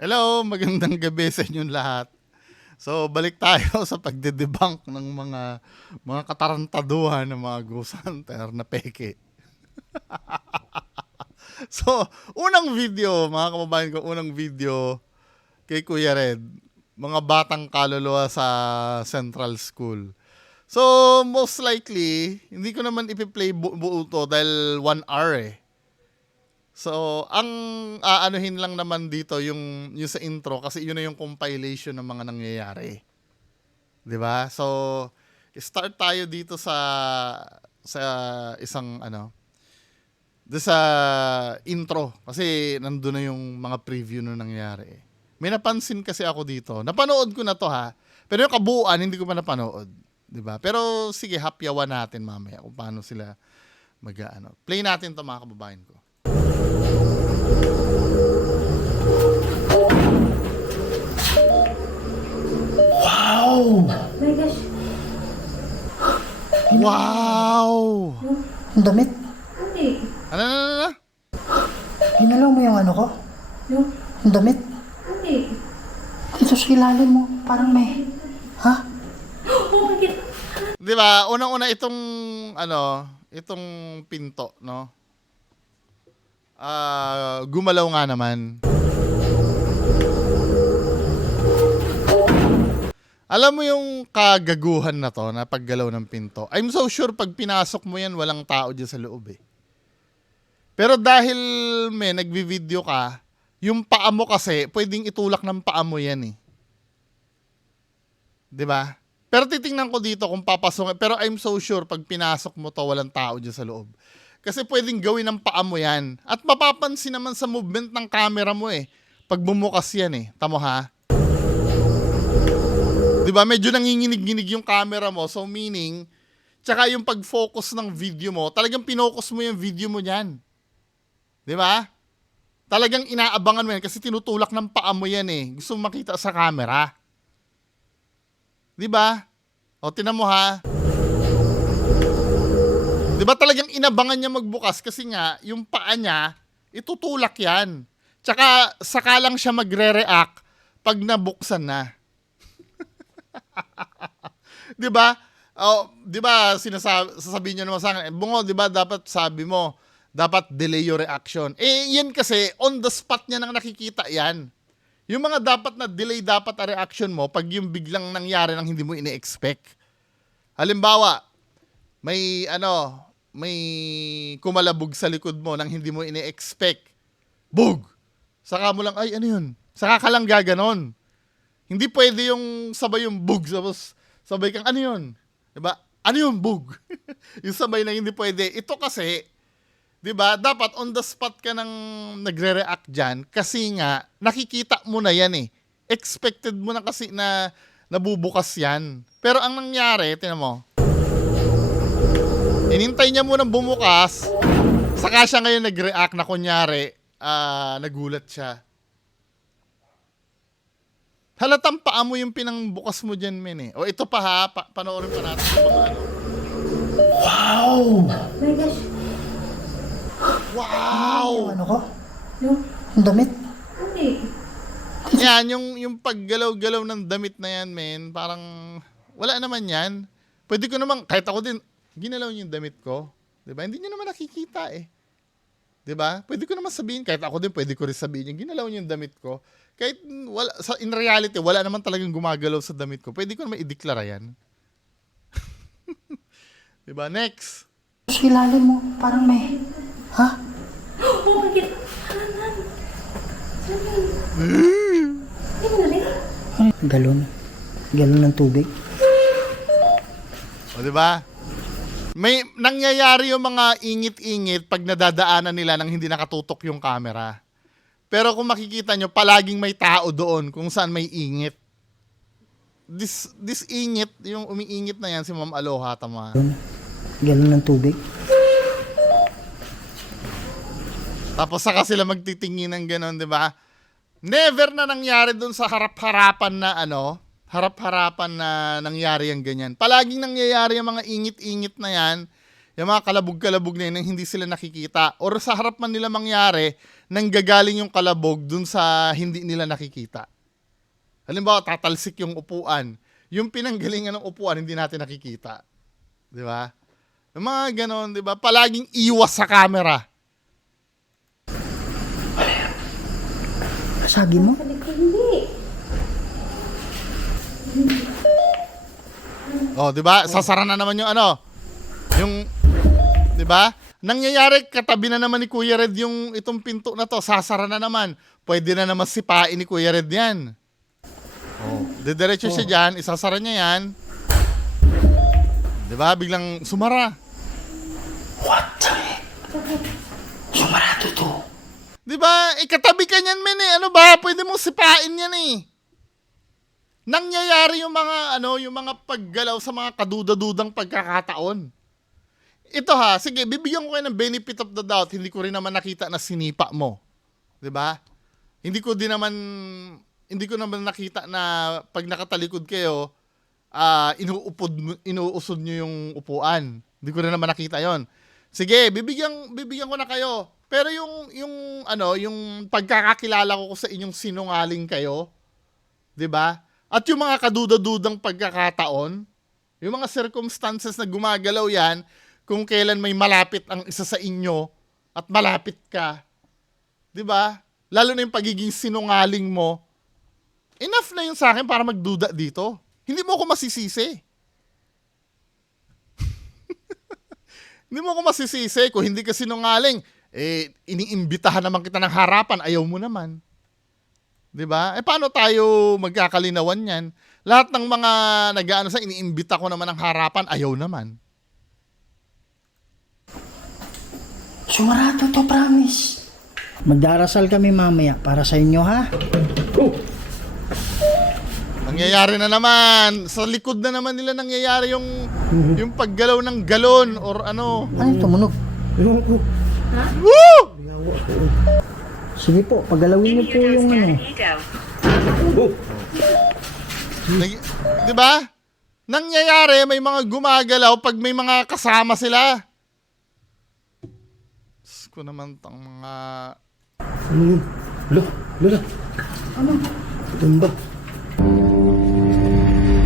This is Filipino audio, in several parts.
Hello, magandang gabi sa inyong lahat. So, balik tayo sa pagde-debunk ng mga katarantaduhan ng mga ghost hunter na peke. So, unang video, mga kababayan ko, unang video kay Kuya Red, mga batang kaluluwa sa Central School. So, most likely, hindi ko naman ipi-play buo to dahil 1 hour eh. So, ang aanuhin lang naman dito yung sa intro kasi yun na yung compilation ng mga nangyayari. 'Di ba? So, start tayo dito sa isang sa intro kasi nandun na yung mga preview na nangyayari. May napansin kasi ako dito. Napanood ko na to ha. Pero yung kabuuan hindi ko pa napanood, 'di ba? Pero sige, hapyawan natin mamaya kung paano sila Play natin to mga kababayan ko. Wow! My gosh. Wow! Ang damit. Hindi. Ano? Ginalaw mo yung ano ko? Yung, Ang damit. hindi. Dito sa ilalim mo. Parang may... Ha? Oh my God. 'Di ba? Unang-una itong itong pinto, no? Gumalaw nga naman. Alam mo yung kagaguhan na to na paggalaw ng pinto. I'm so sure pag pinasok mo yan, walang tao dyan sa loob eh. Pero dahil may nagvi-video ka, yung paa mo kasi, pwedeng itulak ng paa mo yan eh. 'Di ba? Pero titingnan ko dito kung papasok. Pero I'm so sure pag pinasok mo to, walang tao dyan sa loob. Kasi pwedeng gawin ng paa mo yan. At mapapansin naman sa movement ng camera mo eh. Pag bumukas yan eh. Tamo ha? Diba? Medyo nanginginig-ginig yung camera mo. So meaning, tsaka yung pag-focus ng video mo, talagang pinokus mo yung video mo dyan. Diba? Talagang inaabangan mo yan kasi tinutulak ng paa mo yan eh. Gusto mo makita sa camera. Diba? O, tinan mo ha. Diba talagang inabangan niya magbukas kasi nga, yung paa niya, itutulak yan. Tsaka, saka lang siya magre-react pag nabuksan na. Diba? Oh, diba, sasabihin niyo naman sa akin, Bungo, diba, dapat sabi mo, dapat delay your reaction. Eh, yan kasi, on the spot niya nang nakikita yan. Yung mga dapat na delay dapat ang reaction mo pag yung biglang nangyari nang hindi mo ine-expect. Halimbawa, may kumalabog sa likod mo nang hindi mo ine-expect. Bug! Saka mo lang, ay ano yun? Saka ka lang gaganon. Hindi pwede yung sabay yung bug, sabay kang ano yun? Diba? Ano yung bug? Yung sabay na hindi pwede. Ito kasi, 'di ba? Dapat on the spot ka nang nagre-react diyan kasi nga nakikita mo na 'yan eh. Expected mo na kasi na nabubukas 'yan. Pero ang nangyari, tingnan mo. Inintay niya munang bumukas, saka siya ngayon nag-react na kunyari, nagulat siya. Halatang paa mo yung pinangbukas mo dyan, men eh. O ito pa ha, panoorin pa natin yung mga ano. Wow! My gosh. Wow! Yung ano ko? Yung, Ang damit. hindi. Yan, yung paggalaw-galaw ng damit na yan, men, parang wala naman yan. Pwede ko naman, kahit ako din, ginalaw niyo yung damit ko. Diba? Hindi niyo naman nakikita eh. Diba? Pwede ko naman sabihin, kahit ako din, pwede ko rin sabihin yung ginalaw niyo yung damit ko. Kahit in reality, wala naman talagang gumagalaw sa damit ko. Pwede ko naman ideklara yan. Diba? Next. Sa ilalim mo. Parang may... Ha? Oh my God. Hanan. Hindi mo rin. Galon. Galon ng tubig. O, diba? May nangyayari yung mga ingit-ingit pag nadadaanan nila nang hindi nakatutok yung camera. Pero kung makikita nyo, palaging may tao doon kung saan may ingit. This ingit, yung umiingit na yan, si Ma'am Aloha, tama. Galon ng tubig. Tapos saka sila magtitingin ng gano'n, di ba? Never na nangyari doon sa harap-harapan na nangyari yung ganyan. Palaging nangyayari yung mga ingit-ingit na yan, yung mga kalabog-kalabog na yun, nang hindi sila nakikita. Or sa harap man nila mangyari, nang gagaling yung kalabog dun sa hindi nila nakikita. Halimbawa, tatalsik yung upuan. Yung pinanggalingan ng upuan, hindi natin nakikita. Di ba? Yung mga ganon, di ba? Palaging iwas sa camera. Sabi mo? Sabi ko, hindi. Oh, 'di ba? Sasara na naman yung ano. Yung 'di ba? Nangyayari katabi na naman ni Kuya Red yung itong pinto na to, sasara na naman. Pwede na naman sipain ni Kuya Red 'yan. Oh, didiretso siya diyan, isasara niya 'yan. 'Di ba? Biglang sumara. What the heck? Sumarado to. 'Di ba? Katabi ka niyan, men eh. Ano ba? Pwede mong sipain 'yan eh. Nangyayari yung mga yung mga paggalaw sa mga kaduda-dudang pagkakataon. Ito ha, sige, bibigyan ko kayo ng benefit of the doubt. Hindi ko rin naman nakita na sinipa mo. 'Di ba? Hindi ko naman nakita na pag nakatalikod kayo, inuusod niyo yung upuan. Hindi ko rin naman nakita 'yon. Sige, bibigyan ko na kayo. Pero yung pagkakakilala ko sa inyong sinungaling kayo, 'di ba? At yung mga kaduda-dudang pagkakataon, yung mga circumstances na gumagalaw yan, kung kailan may malapit ang isa sa inyo at malapit ka. 'Di ba? Lalo na yung pagiging sinungaling mo. Enough na yun sa akin para magduda dito. Hindi mo ako masisisi. Hindi mo ako masisisi kung hindi ka sinungaling. Iniimbitahan naman kita ng harapan, ayaw mo naman. 'Di ba? Paano tayo magkakalinawan 'yan? Lahat ng mga nag-aano sa iniimbita ko naman ng harapan, ayaw naman. Sumarado to, promise. Magdarasal kami mamaya para sa inyo, ha? Nangyayari na naman. Sa likod na naman nila nangyayari yung paggalaw ng galon or ano. Ano tumunog? Woo! Sige po, pagalawin niyo po yung ano. Di ba? Nangyayari, may mga gumagalaw pag may mga kasama sila. Diyos ko naman tang mga... Lola. Ano? Tumba.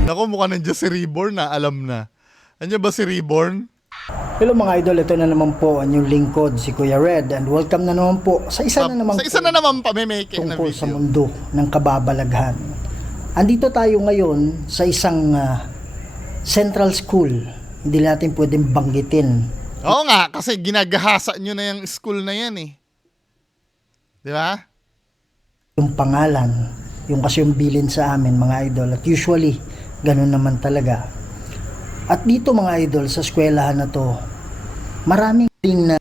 Naku, mukha nandiyan si Reborn na, alam na. Andiyan ba si Reborn? Hello mga idol, ito na naman po ang yung lingkod, si Kuya Red. And welcome na naman po sa isa na naman Sa isa na naman pa, may make na tungkol sa video. mundo ng kababalaghan. Andito tayo ngayon sa isang central school. Hindi natin pwedeng banggitin Oo nga, kasi ginagahasa nyo na yung school na yan eh. Di ba? yung pangalan. Yung kasi yung bilin sa amin mga idol. At usually, ganun naman talaga. At dito mga idol, sa eskwelahan na to, maraming thing na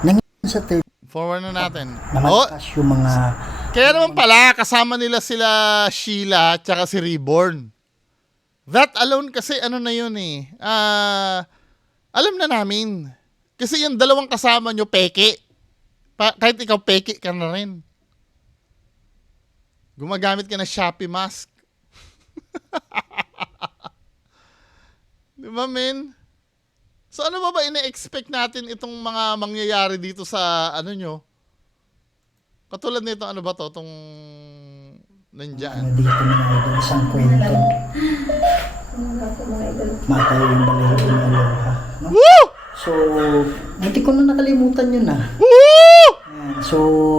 nangyayari sa third Forward na natin. na malakas yung mga Kaya naman pala, kasama nila sila Sheila at saka si Reborn. That alone kasi ano na yun eh. Alam na namin. Kasi yung dalawang kasama nyo, peke. Kahit ikaw, peke ka na rin. Gumagamit ka ng Shopee mask. Di ba, men? So ano ba ina-expect natin itong mga mangyayari dito sa ano nyo? Katulad nito, ano ba to? Itong nandyan. dito mga idol, isang kwento. Matayo yung balahibo ni Aloha. No? Woo! So, hindi ko na nakalimutan yun ah. Woo! Ayan, so,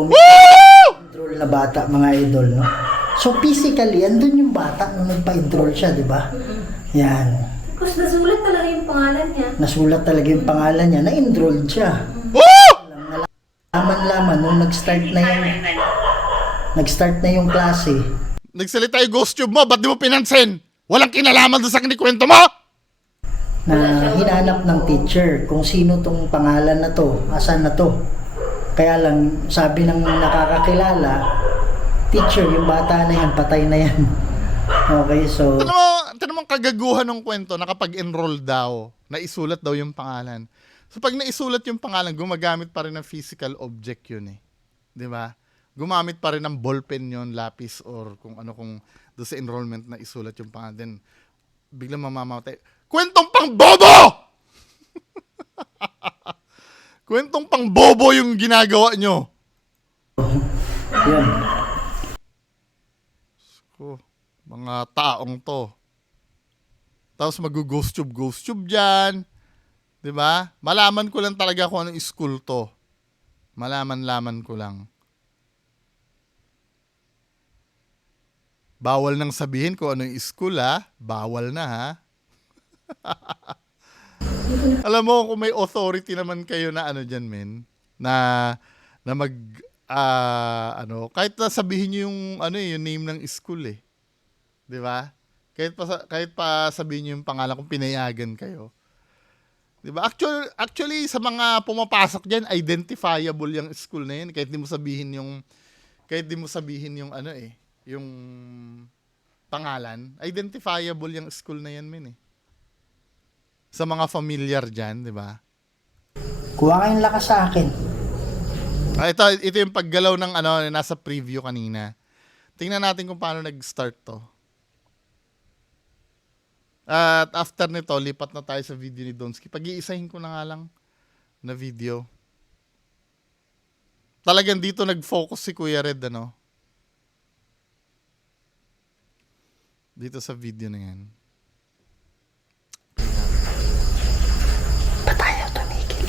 may Woo! enroll na bata mga idol, no? So, physically, andun yung bata nung nagpa-enroll siya, di ba? Yan. Tapos nasulat talaga yung pangalan niya. Nasulat talaga yung pangalan niya, na-enrolled siya. Woo! Laman-laman, nung nag-start na yung klase, Nagsalita yung ghost tube mo, ba't di mo pinansin? Walang kinalaman doon sa kinikwento mo! na hinanap ng teacher kung sino tong pangalan na to, asan na to. Kaya lang, sabi ng nakakakilala, teacher, yung bata na yan, patay na yan. Okay, so... Tanong mo ang kagaguhan ng kwento na kapag enroll daw, naisulat daw yung pangalan. So pag naisulat yung pangalan, gumagamit pa rin ng physical object yun eh. Di ba? Gumamit pa rin ng ballpen yun, lapis, or kung ano kung doon sa enrollment na isulat yung pangalan. Then, biglang mamamatay. Kwentong pang bobo! Kwentong pang bobo yung ginagawa nyo. Yan. Oh, mga taong to. Tapos mag-ghost tube dyan. 'Di ba? Malaman ko lang talaga kung anong school to. Malaman ko lang. Bawal nang sabihin kung anong school ha. Bawal na ha. Alam mo, kung may authority naman kayo na ano dyan, men, na mag, kahit na sabihin nyo yung, yung name ng school eh. 'Di ba? Kahit pa sabihin nyo yung pangalan kung pinayagan kayo. 'Di ba? Actually sa mga pumapasok diyan, identifiable yung school na yun kahit di mo sabihin yung yung pangalan. Identifiable yung school na yan, men eh. Sa mga familiar diyan, 'di ba? Kuha kayong lakas sa akin. Ito yung paggalaw ng nasa preview kanina. Tingnan natin kung paano nag-start to. At after nito, lipat na tayo sa video ni Donsky. Pag-iisahin ko na nga lang na video. Talagang dito nag-focus si Kuya Red, dito sa video na yan. Patayo, tumigil.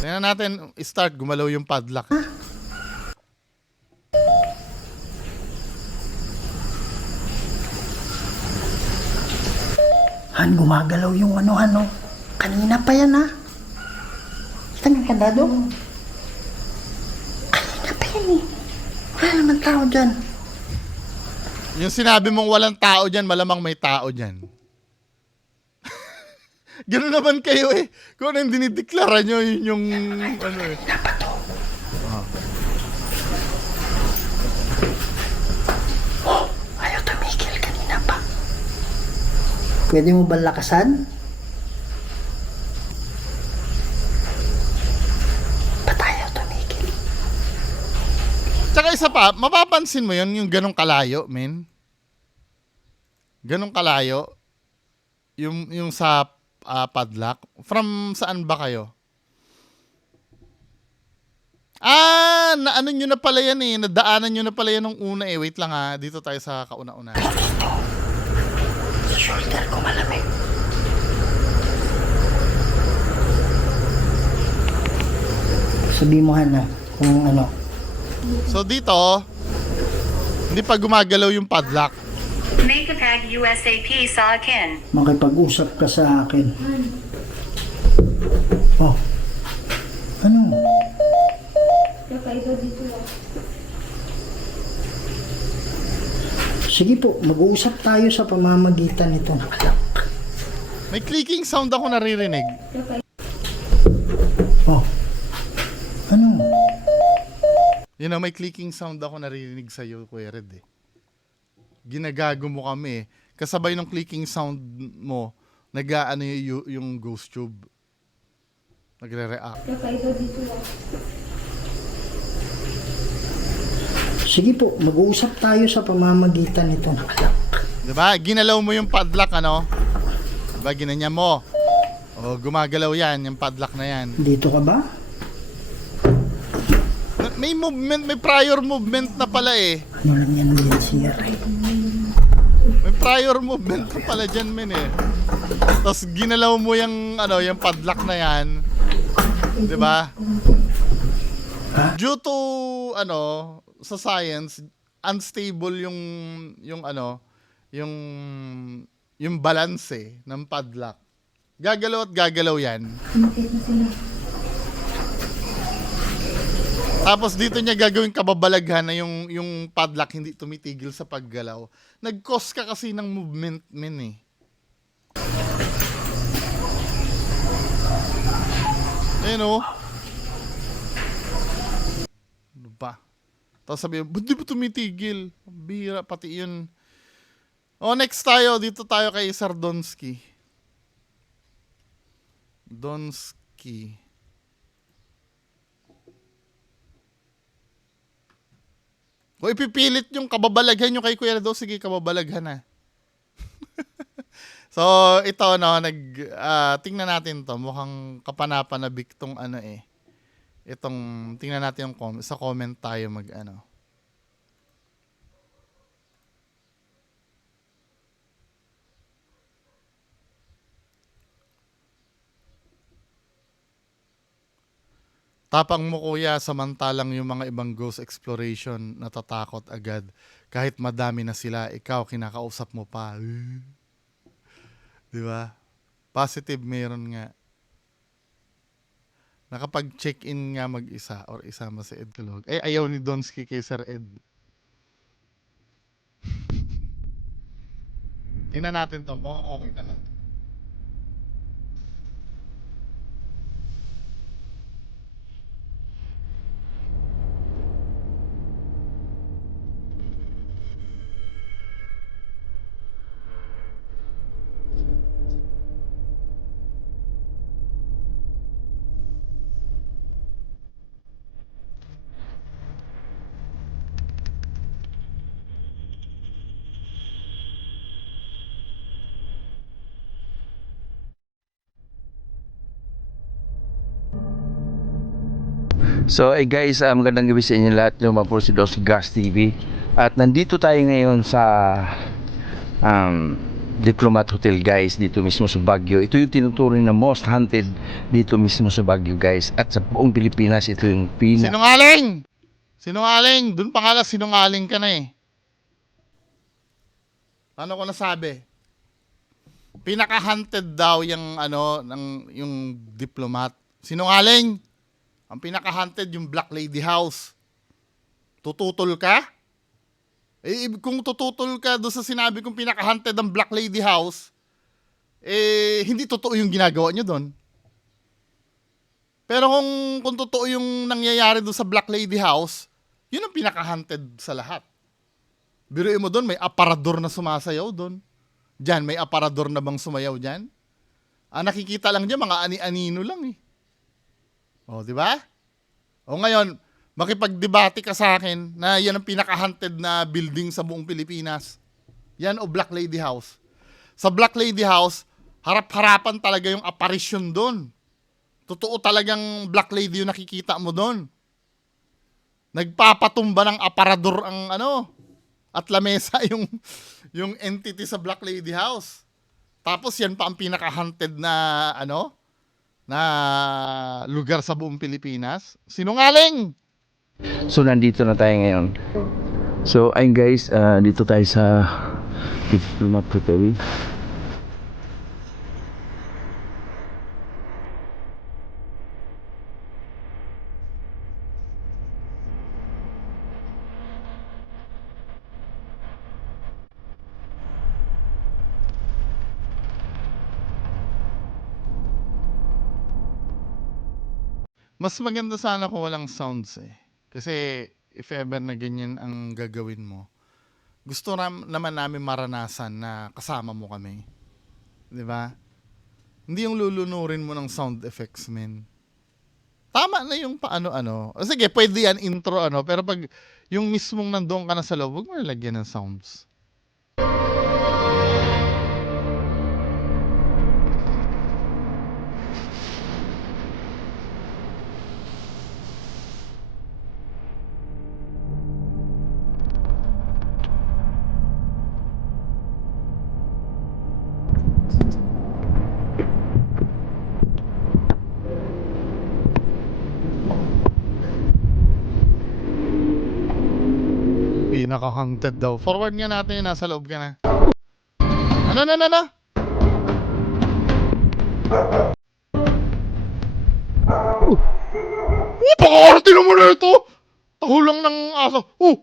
Tingnan natin, start, gumalaw yung padlock. Han, gumagalaw yung ano. Kanina pa yan, ha? Kita nga kandado? Kanina pa yan, eh. Wala naman tao dyan. Yung sinabi mong walang tao dyan, malamang may tao dyan. Ganoon naman kayo eh. Kung anong dinideklara nyo, yun yung eh. Napato. Ayaw tumigil kanina pa. Pwede mo ba lakasan? Patayo, tumigil. Tsaka isa pa, mapapansin mo yun, yung ganong kalayo, men. Ganong kalayo. Yung sa padlock. From saan ba kayo? Naano nyo na pala yan eh. Nadaanan nyo na pala yan nung una eh. Wait lang ha. Dito tayo sa kauna-una. Sa shoulder ko malamig. Sabi mo, Han, kung ano. So dito, hindi pa gumagalaw yung padlock. Make a peg USAP sa akin. Makipag-usap ka sa akin. Oh. Ano? Kakaiba dito lang. Sige po, mag-uusap tayo sa pamamagitan nito. May clicking sound ako naririnig. Oh. Ano? May clicking sound ako naririnig sa'yo, Kuya Red eh. Ginagago mo kami eh. Kasabay ng clicking sound mo, nag-aano yung ghost tube. Nagre-react. Kakaiba dito lang. Sige po, mag-uusap tayo sa pamamagitan nito. Diba? Ginalaw mo yung padlock, Diba? Ginanya mo. O, gumagalaw yan, yung padlock na yan. Dito ka ba? May movement, may prior movement na pala eh. Ano lang yan din siya? May prior movement na pala dyan, men eh. Tapos ginalaw mo yung, yung padlock na yan. Diba? Due to, sa science, unstable yung balance eh, ng padlock. Gagalaw at gagalaw yan. Kumakit na sila. Tapos dito niya gagawin kababalaghan na yung padlock hindi tumitigil sa paggalaw. Nag-cause ka kasi ng movement, men eh. Ayun o. Ano ba? Tapos sabi, ba't di ba tumitigil? Bihira, pati yun. O, next tayo. Dito tayo kay Sir Donsky. Donsky. Kung ipipilit yung kababalaghan nyo kay Kuya Redo, sige, kababalaghan na. So, ito, no, tingnan natin to. Mukhang kapanapanabik tong ano eh. Itong, tingnan natin yung sa comment tayo mag-ano. Tapang mo kuya, samantalang yung mga ibang ghost exploration natatakot agad. Kahit madami na sila, ikaw kinakausap mo pa. Di ba? Positive meron nga. Nakapag-check-in nga mag-isa or isama si Ed Kalog. Eh, ayaw ni Donsky kay Sir Ed. Tingnan natin to. Mukhang okay na lang. So guys, magandang gabi sa inyo lahat. Lumang po si Dos Gas TV. At nandito tayo ngayon sa Diplomat Hotel guys, dito mismo sa Baguio. Ito yung tinuturing na most haunted dito mismo sa Baguio guys. At sa buong Pilipinas, ito yung Sinungaling! Sinungaling! Doon pa nga lang sinungaling ka na eh. Ano ko nasabi? Pinaka-hunted daw yung ano, yung Diplomat. Sinungaling! Ang pinaka-hunted yung Black Lady House. Tututol ka? Eh, kung tututol ka doon sa sinabi kong pinaka-hunted ang Black Lady House, eh, hindi totoo yung ginagawa nyo doon. Pero kung totoo yung nangyayari doon sa Black Lady House, yun ang pinaka-hunted sa lahat. Biruin mo doon, may aparador na sumasayaw doon. Diyan, may aparador na bang sumayaw dyan? Nakikita lang dyan, mga ani-anino lang eh. O, di ba? O ngayon, makipagdebate ka sa akin na yan ang pinaka-hunted na building sa buong Pilipinas. Yan o Black Lady House. Sa Black Lady House, harap-harapan talaga yung apparition doon. Totoo talagang Black Lady yung nakikita mo doon. Nagpapatumba ng aparador ang at lamesa yung entity sa Black Lady House. Tapos yan pa ang pinaka-hunted na na lugar sa buong Pilipinas. Sinungaling! So nandito na tayo ngayon. So ayun guys, dito tayo sa Diplomat Hotel. Mas maganda sana kung walang sounds eh. Kasi if ever na ganyan ang gagawin mo, gusto naman namin maranasan na kasama mo kami. 'Di ba? Hindi yung lulunurin mo ng sound effects, men. Tama na yung paano-ano. Sige, pwede yan intro pero pag yung mismong nandoon ka na sa loob, huwag mo nalagyan ng sounds. Pinaka-hunted daw. Forward nga natin yung nasa loob ka na. Ano? Pakakarte naman na ito! Taho lang ng aso. Oh!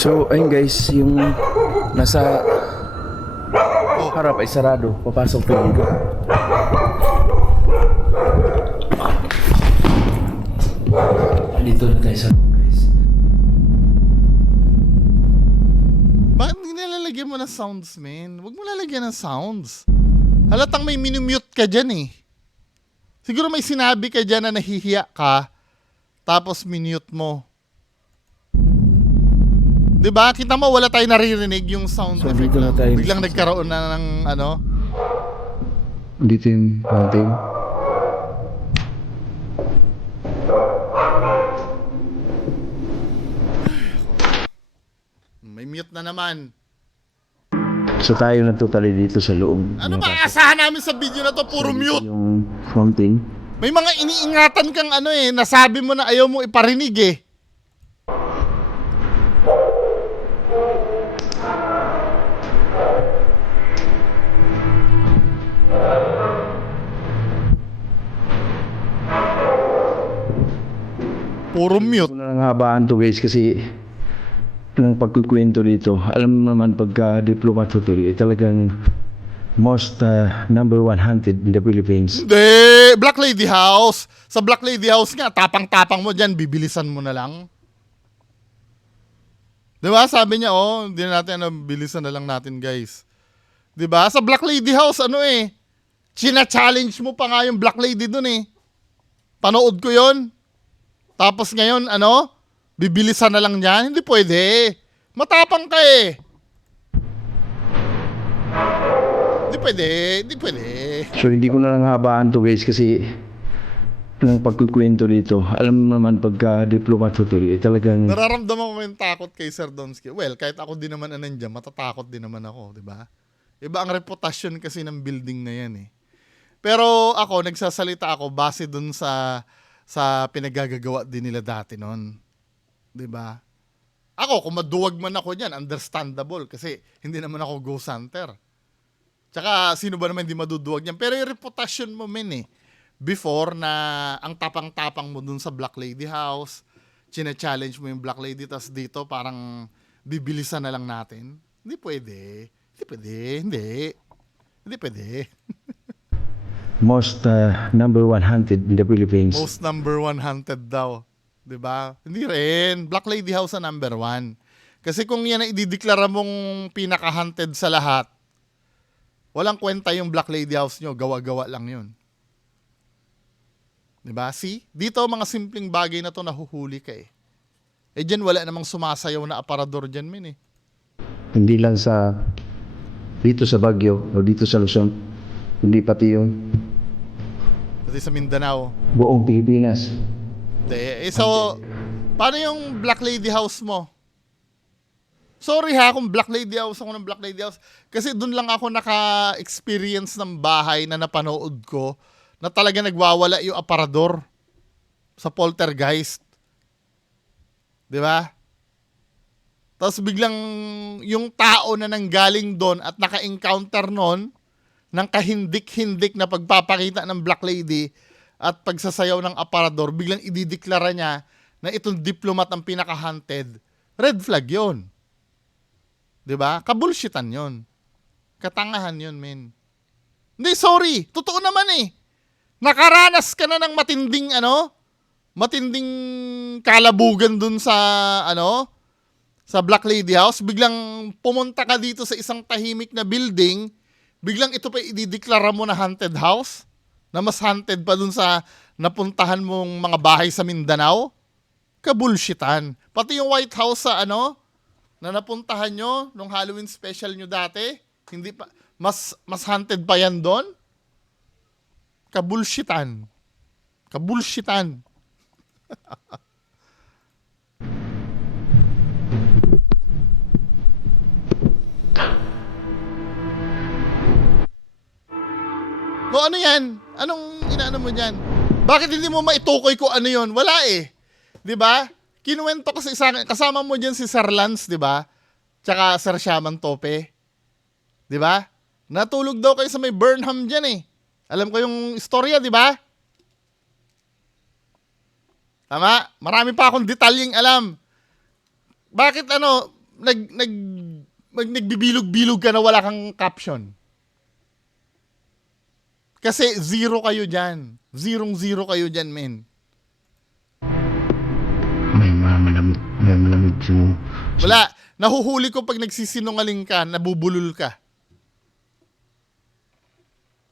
So ayun guys, yung nasa harap ay sarado. Papasok tayo dito. Dito na tayo sa guys. Bakit hindi nilalagyan mo ng sounds, man? Huwag mo lalagyan ng sounds. Halatang may minumute ka dyan eh. Siguro may sinabi ka dyan na nahihiya ka, tapos minute mo. Diba? Kita mo, wala tayo naririnig yung sound So, effect dito na lang. tayo. Biglang nagkaroon na ng ano. Dito yung hunting. May mute na naman. So tayo na totally dito sa loob. Ano ba asahan namin sa video na to? Puro mute. Yung hunting. May mga iniingatan kang ano eh, nasabi mo na ayaw mo iparinig eh. Puro mute. Kung nang habaan to guys kasi ng pagkukwento dito, alam mo naman pagka diplomat to talagang most number one hunted in the Philippines. Hindi, Black Lady House. Sa Black Lady House nga, tapang-tapang mo dyan, bibilisan mo na lang. Diba? Sabi niya, oh, hindi na natin, bilisan na lang natin, guys. Diba? Sa Black Lady House, ano eh, china-challenge mo pa nga yung Black Lady dun eh. Panood ko yon. Tapos ngayon, ano, bibilisan na lang niyan. Hindi pwede. Matapang ka eh. Hindi pwede, hindi pwede. So hindi ko na lang habaan to guys kasi ng pagkukwento dito, alam mo naman pagka diplomat to talagang Nararamdaman ko yung takot kay Sir Donsky. Well, kahit ako din naman nandiyan, matatakot din naman ako, di ba? Iba ang reputasyon kasi ng building na yan eh. Pero ako, nagsasalita ako base dun sa pinagagagawa din nila dati noon. 'Di ba? Ako, kung maduwag man ako niyan, understandable kasi hindi naman ako ghost hunter. Tsaka sino ba naman hindi maduduwag niyan? Pero yung reputasyon mo men eh. Before na ang tapang-tapang mo dun sa Black Lady House, china-challenge mo yung Black Lady, tas dito parang bibilisan na lang natin. Hindi pwede. Hindi pwede. Hindi pwede. most number one hunted in the Philippines. Most number one hunted daw. 'Di ba? Hindi rin. Black Lady House ang number one. Kasi kung yan ang idideklara mong pinaka-hunted sa lahat, walang kwenta yung Black Lady House nyo. Gawa-gawa lang yun. 'Di ba? See? Dito mga simpleng bagay na to nahuhuli ka eh. Eh dyan wala namang sumasayaw na aparador dyan min eh. Hindi lang sa dito sa Baguio o dito sa Luzon, hindi pati yung Kasi sa Mindanao. buong Pilipinas. So, paano yung Black Lady House mo? Sorry ha, kung Black Lady House ako ng Black Lady House. Kasi dun lang ako naka-experience ng bahay na napanood ko na talaga nagwawala yung aparador sa poltergeist. Di ba? Tapos biglang yung tao na nanggaling doon at naka-encounter noon ng kahindik-hindik na pagpapakita ng Black Lady at pagsasayaw ng aparador, biglang idideklara niya na itong diplomat ang pinaka-hunted. Red flag yon. 'Di ba? Kabulshitan yon. Katangahan yon, men. Hindi, sorry. Totoo naman eh. Nakaranas ka na ng matinding kalabugan dun sa, sa Black Lady House. Biglang pumunta ka dito sa isang tahimik na building, biglang ito pa idideklara mo na haunted house? Na mas haunted pa dun sa napuntahan mong mga bahay sa Mindanao? Kabulshitan. Pati yung White House sa na napuntahan nyo nung Halloween special nyo dati, hindi pa, mas haunted pa yan doon? Kabulshitan. Kabulshitan. O ano yan? Anong inaano mo dyan? Bakit hindi mo maitukoy ko ano yon? Wala eh. 'Di ba? Kinuwento ko sa isa, kasama mo dyan si Sir Lance, 'di ba? Tsaka Sir Shaman Tope. 'Di ba? Natulog daw kayo sa may Burnham dyan eh. Alam ko yung istorya, 'di ba? Tama? Marami pa akong detalyeng alam. Bakit nagbibilog-bilog ka na wala kang caption? Kasi zero kayo dyan. Zero kayo dyan, men. May malamig yung Wala. Nahuhuli ko pag nagsisinungaling ka, nabubulol ka.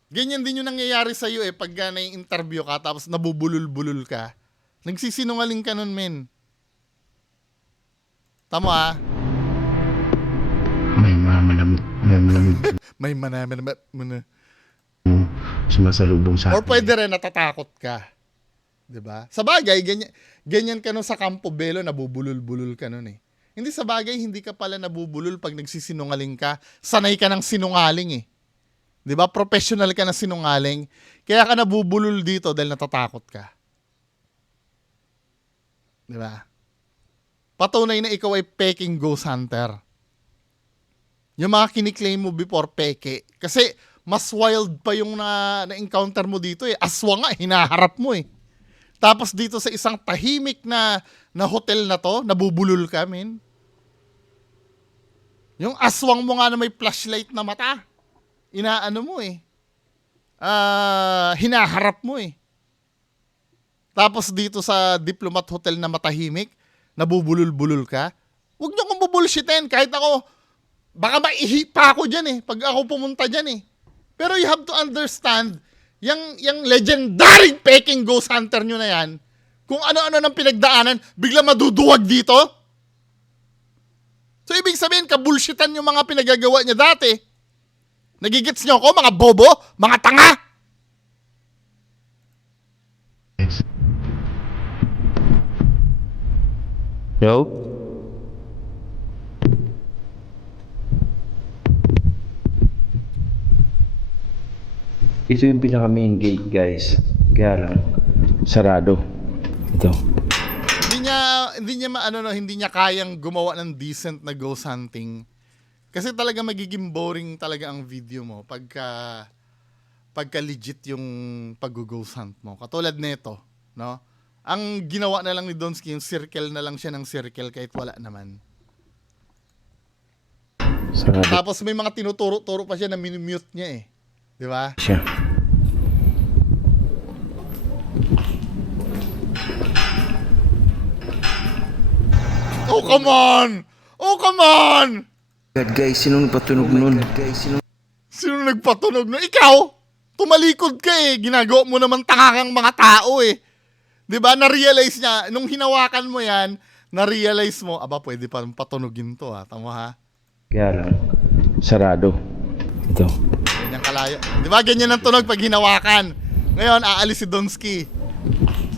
Ganyan din yung nangyayari sa'yo eh, pagka na-interview ka, tapos nabubulol-bulol ka. Nagsisinungaling ka nun, men. Tama ah. May malamig May mana. sumasalubong sa Or pwede rin natatakot ka. 'Di ba? Sa bagay, ganyan ka nun sa Campo Belo, nabubulol-bulol ka nun eh. Hindi sa bagay, hindi ka pala nabubulol pag nagsisinungaling ka. Sanay ka ng sinungaling eh. 'Di ba? Professional ka na sinungaling. Kaya ka nabubulol dito dahil natatakot ka. 'Di ba? Patunay na ikaw ay peking ghost hunter. Yung mga kiniklaim mo before, peke. Kasi mas wild pa yung na-encounter mo dito eh. Aswang nga, hinaharap mo eh. Tapos dito sa isang tahimik na hotel na to, nabubulol ka, men. Yung aswang mo nga na may flashlight na mata, inaano mo eh. Hinaharap mo eh. Tapos dito sa Diplomat Hotel na matahimik, nabubulol-bulol ka. Huwag niyo kong bubulshitin. Kahit ako, baka maihi pa ako dyan eh, pag ako pumunta dyan eh. Pero you have to understand, yung legendary peking ghost hunter nyo na yan, kung ano-ano ng pinagdaanan, bigla maduduwag dito. So, ibig sabihin, kabulshitan yung mga pinagagawa niya dati. Nagigits nyo ako, mga bobo, mga tanga. Yo? Ito yung pinaka main gate, guys. Kaya lang, sarado. Ito. Hindi niya kayang gumawa ng decent na ghost hunting. Kasi talaga magiging boring talaga ang video mo pagka legit yung pag-ghost hunt mo. Katulad nito, no? Ang ginawa na lang ni Donsky, yung circle na lang siya ng circle kahit wala naman. Sarado Tapos may mga tinuturo-turo pa siya na minimute niya eh. Di ba? siya. Oh, come on! Oh, come on! God, guys, sinong nagpatunog nun? Sino nagpatunog na? Ikaw! Tumalikod ka eh. Ginagawa mo naman tangang mga tao eh. 'Di ba? Na-realize niya, nung hinawakan mo yan, na-realize mo, aba, pwede pa patunogin to ha. Tama ha? Kaya lang, sarado. Ito. Ganyan kalayo. 'Di ba? Ganyan ang tunog pag hinawakan. Ngayon, aalis si Donsky.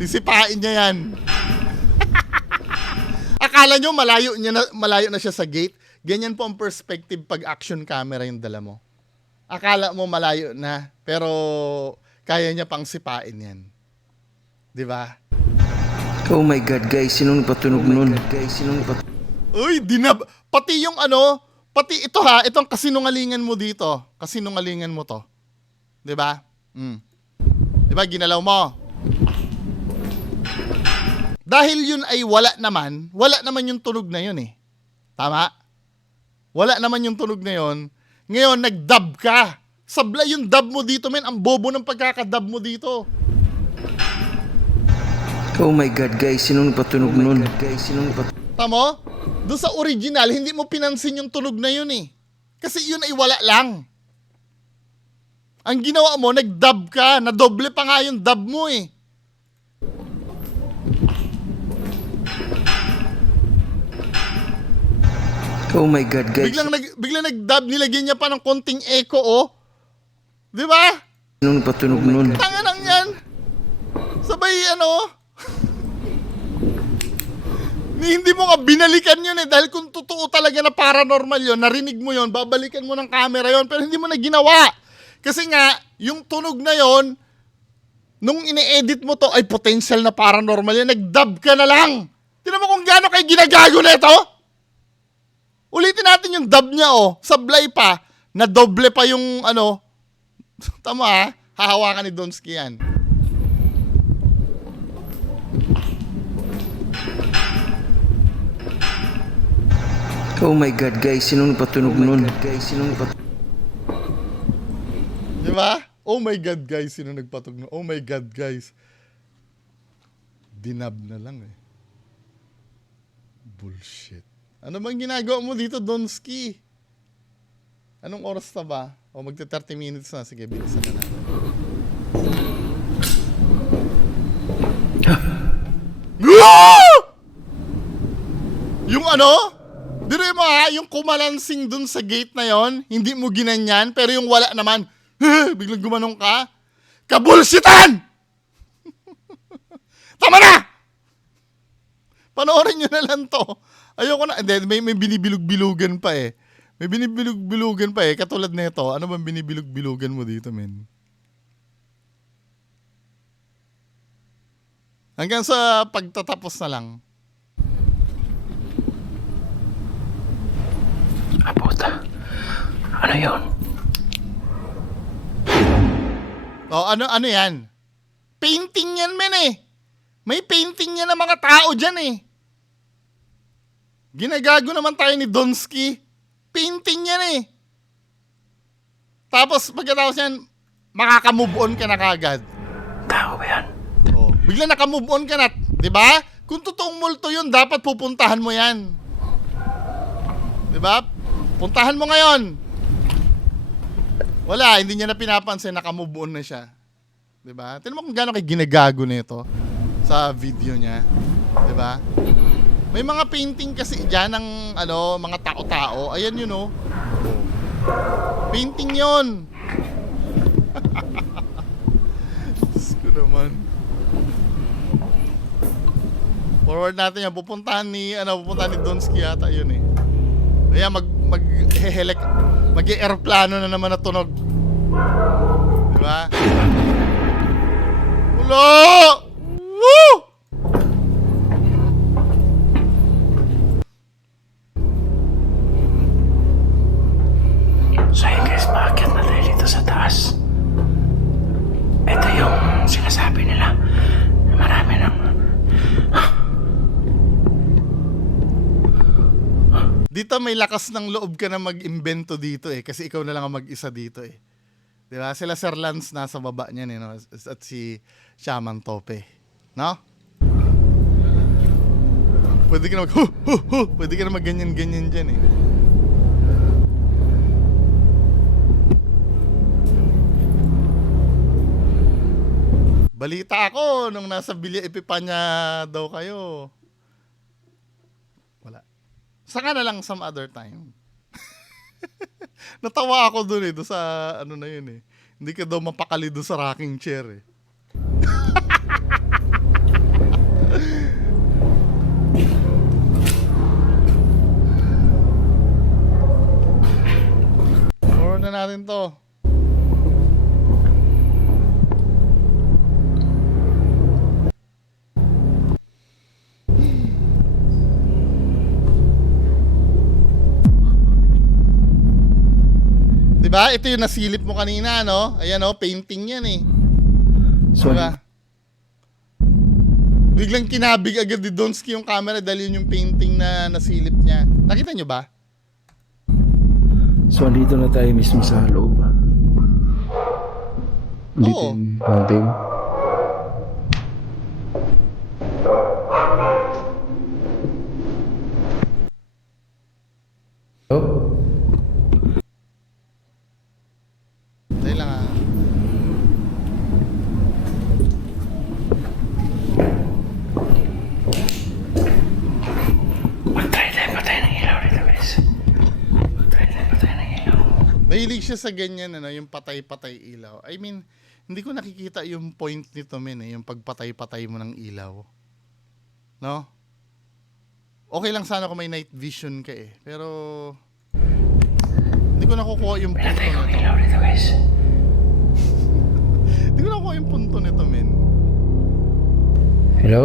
Sisipain niya yan. Akala nyo malayo na siya sa gate? Ganyan po ang perspective pag action camera yung dala mo. Akala mo malayo na, pero kaya niya pang sipain yan. 'Di ba? Oh my God, guys, sinong nagpatunog nun? Uy, pati yung pati ito ha, itong kasinungalingan mo dito. Kasinungalingan mo to. 'Di ba? 'Di ba ginalaw mo? Dahil yun ay wala naman yung tunog na yun eh. Tama? Wala naman yung tunog na yun. Ngayon, nag-dub ka. Sablay yung dub mo dito, men. Ang bobo ng pagkakadub mo dito. Oh my God, guys, sinong nagpatunog nun? Tama? Doon sa original, hindi mo pinansin yung tunog na yun eh. Kasi yun ay wala lang. Ang ginawa mo, nag-dub ka. Nadoble pa nga yung dub mo eh. Oh my God, guys, Biglang nag-dub, nilagyan niya pa ng konting echo oh. 'Di ba? sinong nagpatunog nun? Tanga lang yan. Sabay hindi mo nga binalikan yun eh. Dahil kung totoo talaga na paranormal yun, narinig mo yun, babalikan mo ng camera yun, pero hindi mo na ginawa. Kasi nga, yung tunog na yun, nung ine-edit mo to, ay potential na paranormal yun, nag-dub ka na lang. Tignan mo kung gaano kayo ginagago na ito. Ulitin natin yung dub niya oh. Sablay pa, na doble pa yung tama ha, hahawakan ni Donsky yan. Oh my God, guys, sinong nagpatunog nun? Di ba? Oh my God, guys, sino nagpatugno? Oh my God, guys. Dinab na lang eh. Bullshit. Ano bang ginagawa mo dito, Donsky? Anong oras na ba? O magta 30 minutes na. Sige, bilisan na natin. Yung ano? Dito mo ha, yung kumalansing dun sa gate na yon, hindi mo ginanyan, pero yung wala naman, biglang gumanong ka. Kabulsitan! Tama na! Panoorin nyo na lang to. Ayoko na. Hindi, may binibilog-bilugan pa eh. May binibilog-bilugan pa eh. Katulad nito. Ano bang binibilog-bilugan mo dito, men? Hanggang sa pagtatapos na lang. Puta. Ano yun? Oh, ano yan? Painting yan, men eh. May painting yan ng mga tao dyan eh. Ginagago naman tayo ni Donsky. Painting yan eh. Tapos pagkatapos yan, makaka-move on ka na kagad. Tao ba yan? Oh, bigla naka-move on ka na, 'di ba? Kung totoong multo 'yun, dapat pupuntahan mo 'yan. 'Di ba? Puntahan mo ngayon. Wala, hindi niya na pinapansin, naka-move on na siya. 'Di ba? Tingnan mo kung gaano kay ginagago nito sa video niya, 'di ba? May mga painting kasi diyan ng mga tao-tao. Ayan 'yun oh. Painting 'yon. Diyos ko naman. Forward natin yan. Pupuntahan ni Donsky yata yun eh. Kaya mag-aeroplano na naman na tunog. Diba? Ulo! Woo! So yun guys, bakit na tayo dito sa taas? Ito yung sinasabi nila. Marami ng... Dito may lakas ng loob ka na mag-imbento dito eh. Kasi ikaw na lang ang mag-isa dito eh. Diba? Sila Sir Lance nasa baba niyan eh. No? At si Shaman Tope. No? Pwede ka na pwede ka na mag-ganyan-ganyan dyan eh. Balita ako nung nasa Villa Epipanya daw kayo. Wala. Saka na lang some other time. Natawa ako dun eh. Doon sa ano na yun eh. Hindi ka daw mapakali doon sa rocking chair eh. Forward na natin to. Diba? Ito yung nasilip mo kanina, no? Ayan, no? Painting yan eh. So, Diba? Biglang kinabig agad ni Donsky yung camera dahil yun yung painting na nasilip niya. Nakita nyo ba? so andito na tayo mismo sa loob. Dito Oo. yung fountain. Oh. Dahil lang ah. Mag-try tayo patay ng ilaw dito guys. Mag-try tayo patay ng ilaw. Mahilig siya sa ganyan, yung patay-patay ilaw. I mean, hindi ko nakikita yung point nito, men, yung pagpatay-patay mo ng ilaw. No? Okay lang sana kung may night vision ka eh. Pero, hindi ko nakukuha yung punto Pinatay ko ng nito. ilaw dito guys. Hindi ko nakukuha yung punto nito, men. Hello?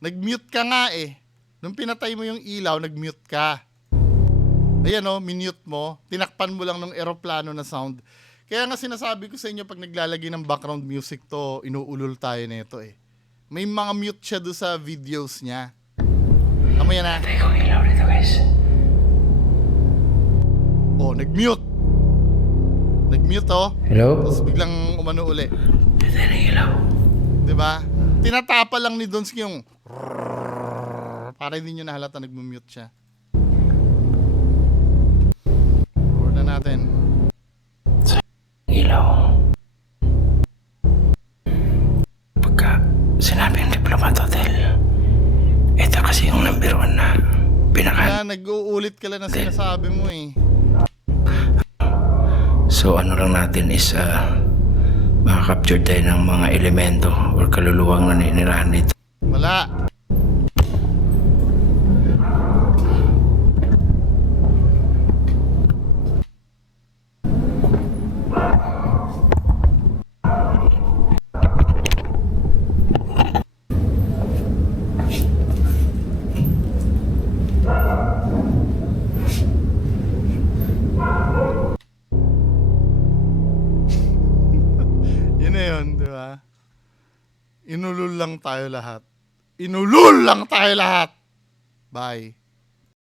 Nag-mute ka nga eh. Nung pinatay mo yung ilaw, nag-mute ka. Ayan o, minute mo. Tinakpan mo lang ng eroplano na sound. Kaya nga sinasabi ko sa inyo, pag naglalagay ng background music to, inuulol tayo nito eh. May mga mute siya doon sa videos niya. Tama yan ah. Pinatay ko ng ilaw dito guys. Oh, nag-mute. Nag-mute oh. Hello? Tapos biglang umano uli. Pinatay ng ilaw. Diba? Tinatapa lang ni Donsky yung para hindi nyo nahalata nag-mute siya. Forward na natin. Ilaw. Pagka sinabi ng Diplomat Hotel, ito kasi yung number 1 na nag-uulit ka lang na sinasabi mo eh. So ano lang natin is makakapture tayo ng mga elemento or kaluluwang naninirahan dito. Wala. Yun na yun, di ba? Inulul lang tayo lahat. Inulul lang tayo lahat. Bye.